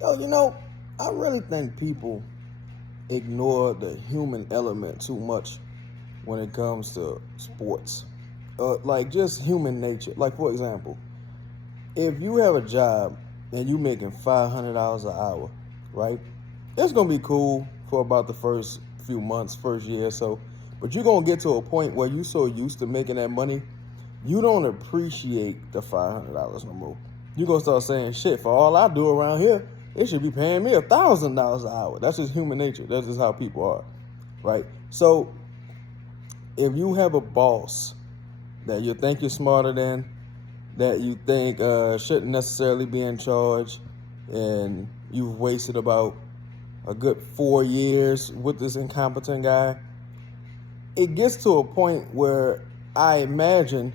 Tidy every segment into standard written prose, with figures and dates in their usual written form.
Yo, I really think people ignore the human element too much when it comes to sports. Like just human nature. Like for example, if you have a job and you making $500 an hour, right? It's gonna be cool for about the first few months, first year or so. But you're gonna get to a point where you're so used to making that money, you don't appreciate the $500 no more. You're gonna start saying, shit, for all I do around here, they should be paying me $1,000 an hour. That's just human nature. That's just how people are. Right? So if you have a boss that you think you're smarter than, that you think shouldn't necessarily be in charge, and you've wasted about a good 4 years with this incompetent guy, it gets to a point where I imagine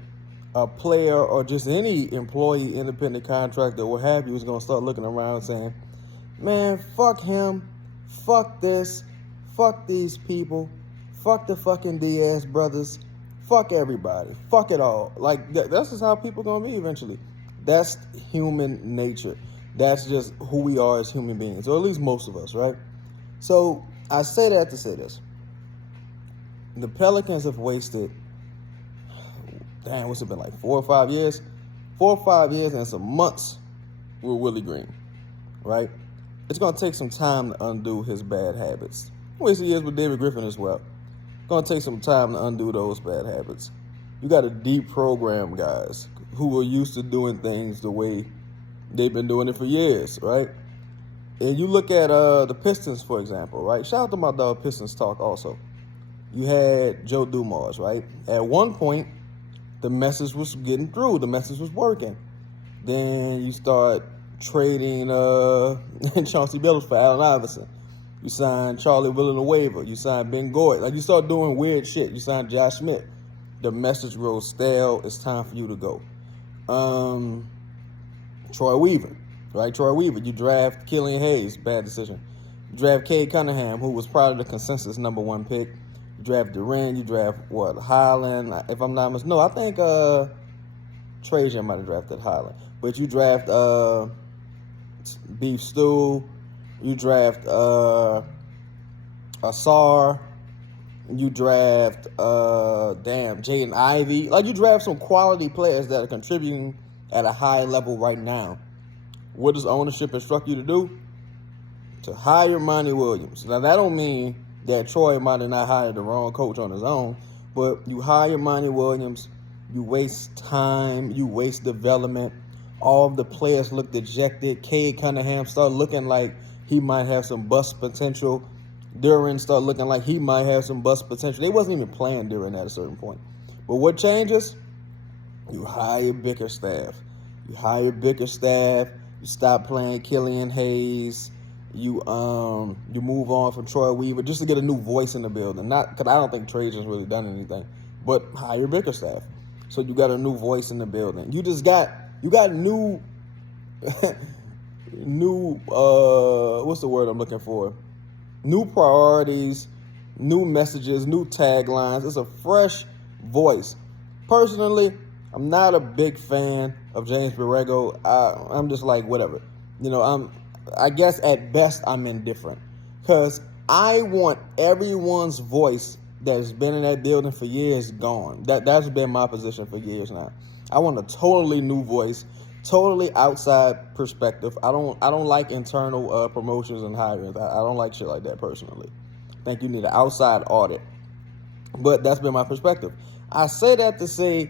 a player or just any employee, independent contractor, what have you, is going to start looking around saying, man, fuck him, fuck this, fuck these people, fuck the fucking Diaz brothers, fuck everybody, fuck it all. Like, that's just how people going to be eventually. That's human nature. That's just who we are as human beings, or at least most of us, right? So I say that to say this. The Pelicans have wasted, what's it been, like 4 or 5 years? 4 or 5 years and some months with Willie Green, right? It's going to take some time to undo his bad habits. Wasted years with David Griffin as well. It's going to take some time to undo those bad habits. You got to deprogram guys who are used to doing things the way they've been doing it for years, right? And you look at the Pistons, for example, right? Shout out to my dog Pistons Talk also. You had Joe Dumars, right? At one point, the message was getting through. The message was working. Then you start trading Chauncey Billups for Allen Iverson. You signed Charlie Villanueva. You signed Ben Gordon. Like, you start doing weird shit. You signed Josh Smith. The message grows stale. It's time for you to go. Troy Weaver, right? Troy Weaver. You draft Killian Hayes. Bad decision. You draft Cade Cunningham, who was probably the consensus #1 pick. You draft Durant. You draft, Highland. If I'm not mistaken. No, I think Trajan might have drafted Highland. But you draft Beef Stew. You draft Asar. You draft Jaden Ivey. Like, you draft some quality players that are contributing at a high level right now. What does ownership instruct you to do? To hire Monty Williams. Now, that don't mean that Troy might have not hired the wrong coach on his own, but you hire Monty Williams, you waste time, you waste development. All of the players look dejected. Cade Cunningham started looking like he might have some bust potential. Duran started looking like he might have some bust potential. They wasn't even playing Duran at a certain point. But what changes? You hire Bickerstaff. You stop playing Killian Hayes. You move on from Troy Weaver just to get a new voice in the building. Not because I don't think Trajan's really done anything, but hire Bickerstaff. So you got a new voice in the building. You got new what's the word I'm looking for? New priorities, new messages, new taglines. It's a fresh voice. Personally, I'm not a big fan of James Borrego. I'm just like, whatever. I guess at best I'm indifferent. Because I want everyone's voice that's been in that building for years gone. That's been my position for years now. I want a totally new voice, totally outside perspective. I don't like internal promotions and hirings. I don't like shit like that personally. I think you need an outside audit. But that's been my perspective. I say that to say,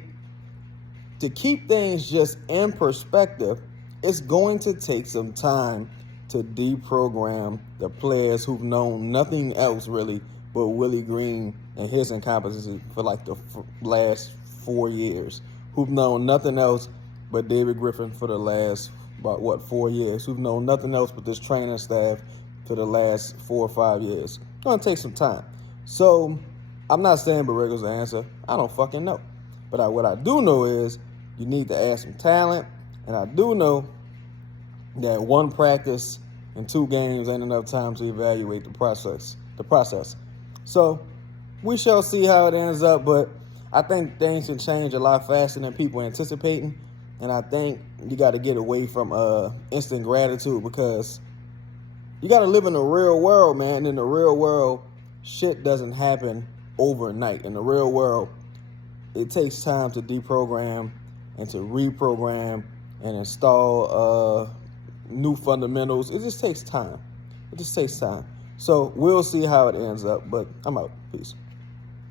to keep things just in perspective, it's going to take some time to deprogram the players who've known nothing else really but Willie Green and his incompetency for like the last 4 years, who've known nothing else but David Griffin for the last, 4 years, who've known nothing else but this training staff for the last 4 or 5 years. It's going to take some time. So I'm not saying Borrego's the answer. I don't fucking know. But what I do know is you need to add some talent, and I do know that 1 practice and 2 games ain't enough time to evaluate the process. So we shall see how it ends up, but I think things can change a lot faster than people anticipating, and I think you got to get away from instant gratitude, because You got to live in the real world, man. In the real world, shit doesn't happen overnight. In the real world, it takes time to deprogram and to reprogram and install new fundamentals. It just takes time. It just takes time. So we'll see how it ends up, but I'm out. Peace.